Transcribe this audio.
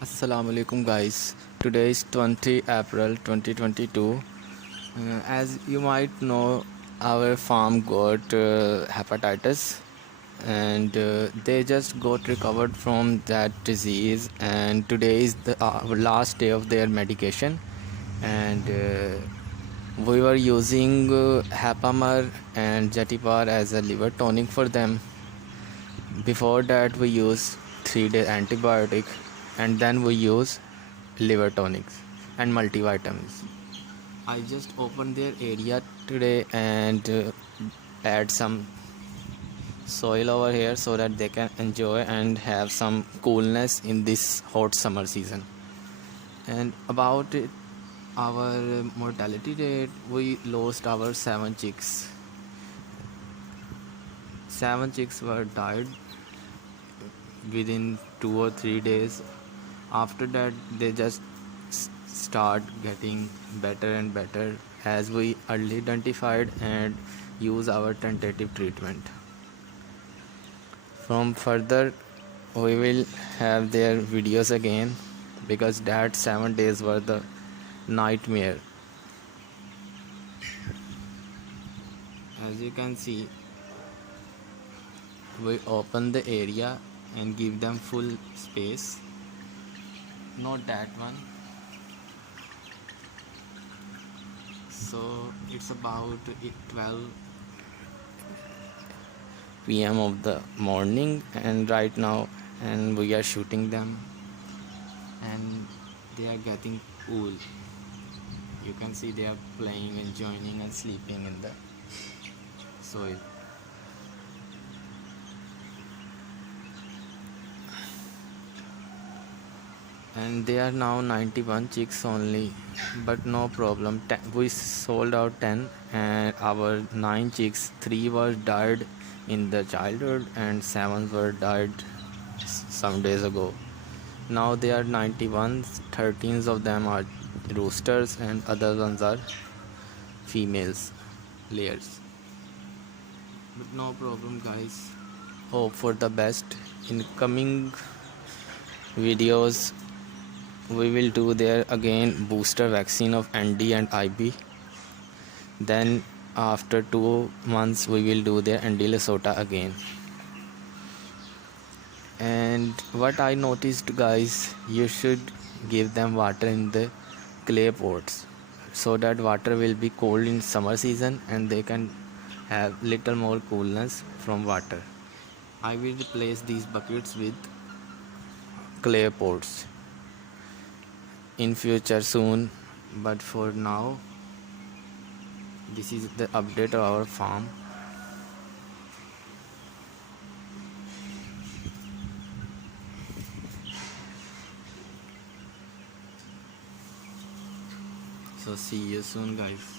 Assalamu alaikum guys. Today is 20 April 2022. As you might know, our farm got hepatitis and they just got recovered from that disease, and today is the last day of their medication, and we were using Hepamar and Jetipar as a liver tonic for them. Before that we use 3-day antibiotic, and then we use liver tonics and multivitamins. I just opened their area today and add some soil over here so that they can enjoy and have some coolness in this hot summer season. And about it, our mortality rate, we lost our 7 chicks. 7 chicks were died within 2 or 3 days. After that they just start getting better and better as we early identified and use our tentative treatment. From further we will have their videos again, because that 7 days were the nightmare. As you can see, we open the area and give them full space, not that one. So it's about 12 p.m. of the morning and right now, and we are shooting them and they are getting cool. You can see they are playing, enjoying and sleeping in the soil. And they are now 91 chicks only, but no problem. We sold out 10, and our 9 chicks, 3 were died in the childhood and 7 were died some days ago. Now they are 91. 13 of them are roosters and other ones are females, layers. But no problem guys, hope for the best. In coming videos we will do there again booster vaccine of ND and IB. Then after 2 months we will do their ND Lesota again. And what I noticed guys, you should give them water in the clay pots so that water will be cold in summer season and they can have little more coolness from water. I will replace these buckets with clay pots in future soon, but for now this is the update of our farm. So see you soon guys.